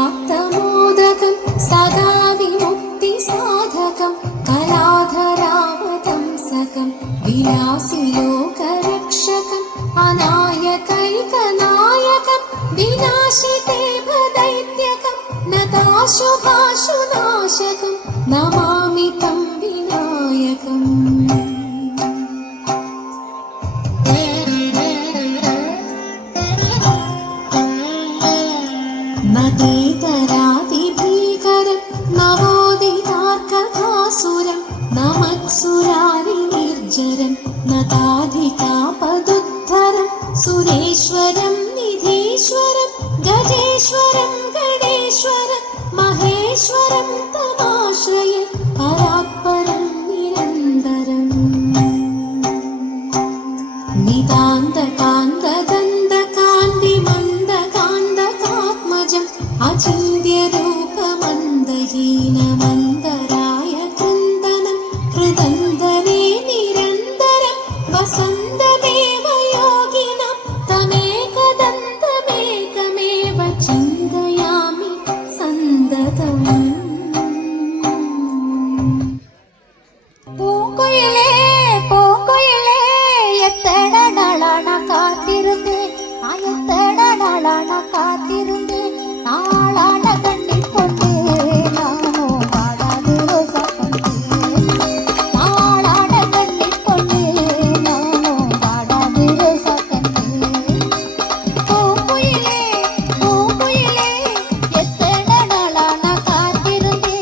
മുദാകരാപ്തമോദകം സദാ വിമുക്തിസാധകം കലാധരാവതംസകം വിലാസിലോകരക്ഷകം അനായകൈകനായകം വിനാശിതേഭദൈത്യകം നതാശുഭാശുനാശകം നമാമി തം വിനായകം. നദീതരാതിഭീകരം നവോദിതാർക്കഥാസുരം നമക്സുരാരിനിർജരം നതാധികാപദുദ്ധരം സുരേശ്വരം നിധീശ്വരം ഗജേശ്വരം ഗണേശ്വരം മഹേശ്വരം തമാശ്രയ പരാത്പരം നിരന്തരം. നിതാന്തകാന്തദന്തകാന്തിമന്ദകാന്തകാത്മജം അചിന്ത്യരൂപമന്ദഹീനമന്ദരായ കൃന്ദനം ഹൃദന്തരേ നിരന്തരം വസന്തമേവ യോഗിനം തമേകദന്തമേകമേവ ചിന്തയാമി സന്തതം. പൂങ്കുയിലേ പൂങ്കുയിലേ എത്തട നാളാണ കാത്തിരുന്നേ എത്തട നാളാണ കാത്തിരുന്നേ നാളാണ കണ്ണിൽ കൊണ്ടേ നാനോ പാടാതൊരു സപ്പന്തേ നാളാണ കണ്ണിൽ കൊണ്ടേ നാനോ പാടാതൊരു സപ്പന്തേ. പൂങ്കുയിലേ പൂങ്കുയിലേ എത്തട നാളാണ കാത്തിരുന്നേ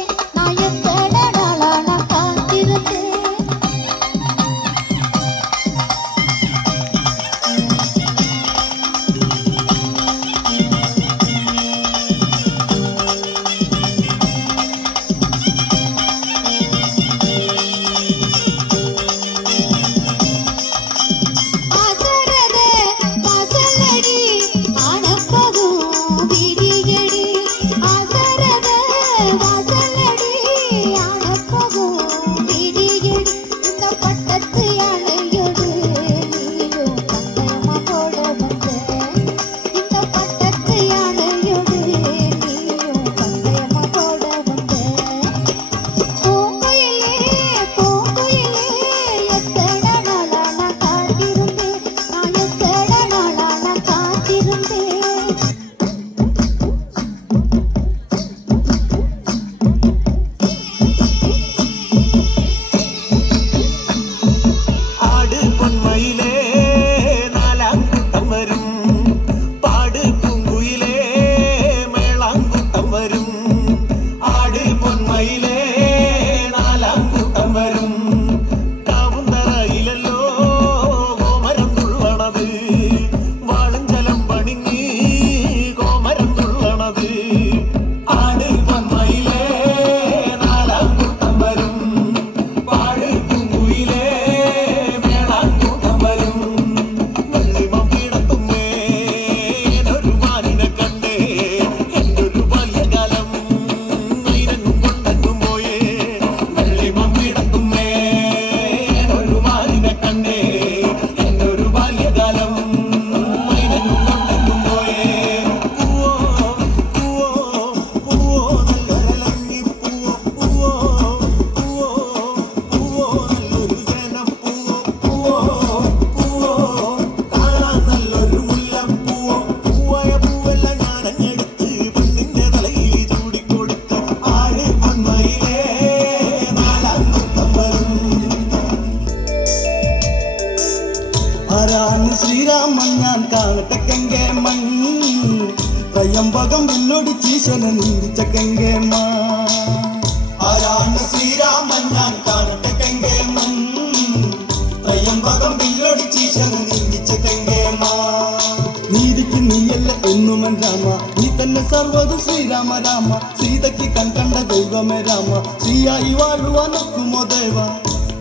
എത്തട നാളാണ കാത്തിരുന്നേ. ശ്രീരാമൻ ഞാൻ കാണട്ടെ കെങ്കേമൻ ത്രയംബകം വില്ലൊടിച്ചീശന നിന്ദിച്ച കെങ്കേമ. ആരാണ് ശ്രീരാമൻ ഞാൻ കാണട്ടെ കെങ്കേമൻ ത്രയംബകം വില്ലൊടിച്ചീശന നിന്ദിച്ച കെങ്കേമ. നീതിക്ക് നീയല്ല എന്നുമൻ രാമ, നീ തന്നെ സർവ്വതും ശ്രീരാമ രാമ. സീതയ്ക്ക് കണ്ട ദൈവമേ രാമ, ശ്രീയായി വാഴുവാനൊക്കുമോ ദേവ.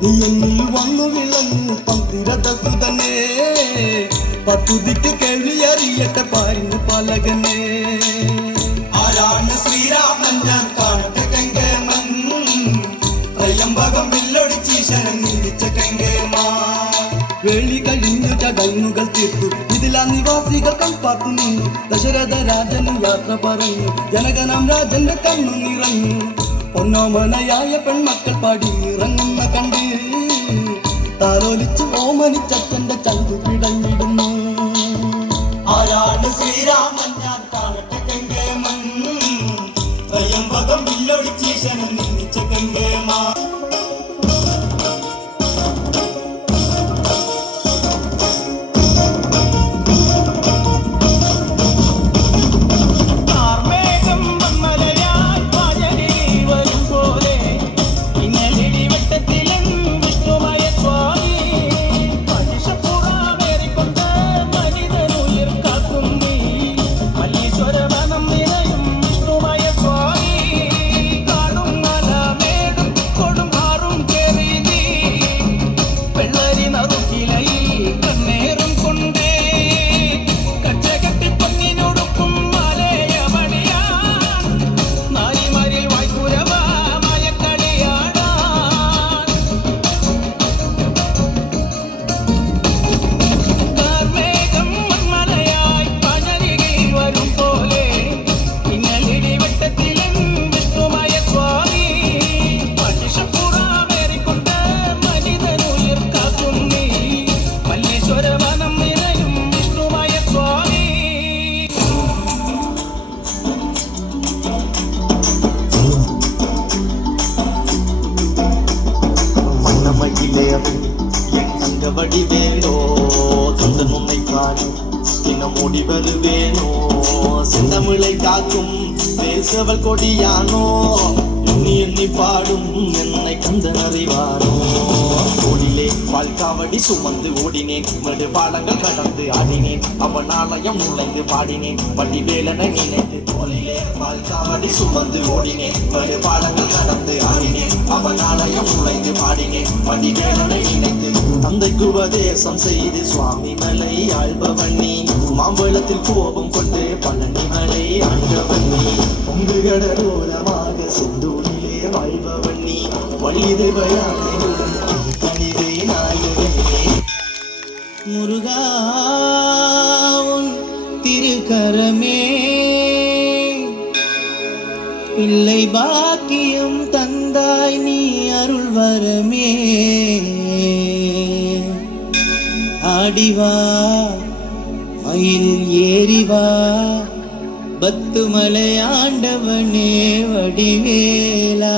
നീ എന്നിൽ വന്നു വിളങ്ങു പന്തിരഥസുതനേ, പത്തുതിക്ക് കേൾവിയറിയട്ടെ പാരിന് പാലകനേ. ആരാണ് ശ്രീരാമൻ ഞാൻ കാണട്ടെ കങ്കേമൻ, ത്രയംബകം വില്ലൊടിച്ചീശനം നിന്ദിച്ച കങ്കേമാ. വേളി കഴിഞ്ഞു ചടങ്ങുകൾ തീർത്തു, ഇതിലാ നിവാസികൾ കൺപാർത്തു നിന്നു. ദശരഥ രാജന് യാത്ര പറഞ്ഞു, ജനകനാം രാജന്റെ കണ്ണു നിറഞ്ഞു. പൊന്നോമനയായ പെൺമക്കൾ പാടി ഇറങ്ങുന്ന കണ്ട്, താലോലിച്ച് ഓമനിച്ചച്ഛന്റെ ചങ്കു പിടഞ്ഞിടുന്നു. ആരാണ് ശ്രീരാമൻ ഞാൻ കാണട്ടെ കങ്കേമൻ, ത്രയംബകം വില്ലൊടിച്ചീശനം നിന്ദിച്ച കങ്കേമാ. வடிவேனோ கந்தன் உன்னை காணும் தினம் ஓடி வருவேனோ. செந்தமிழை காக்கும் பேசவள் கொடியானோ, எண்ணி எண்ணி பாடும் என்னை கந்தன் அறிவானோ. தோளிலே பால்காவடி சுமந்து ஓடினேன், மெடு பாடங்கள் கடந்து ஆடினேன். அவன் ஆலயம் நுழைந்து பாடினேன், வடிவேலனை நினைத்து. தோளிலே பால்காவடி சுமந்து ஓடினேன், மெடு பாடங்கள் கடந்து ஆடினேன். அவன் ஆலயம் நுழைந்து பாடினேன், வடிவேலனை நினைத்து. தந்தைக்கு உபதேசம் செய்து சுவாமி மலை ஆழ்பவன் நீ, மாம்பழத்தில் கோபம் கொண்டு பழனி மலை ஆழ்பவன் நீ. பொங்கு கடலோரமாக செந்தூரிலே வாழ்பவன் நீ, வழிது பயானையுடன் தனிதை நாயகனே. முருகா உன் திருக்கரமே பிள்ளை பாக்கியம் தந்தாய் நீ அருள் வரமே. ஆடிவா மயில் ஏறிவா பத்துமலை ஆண்டவனே வடிவேலா.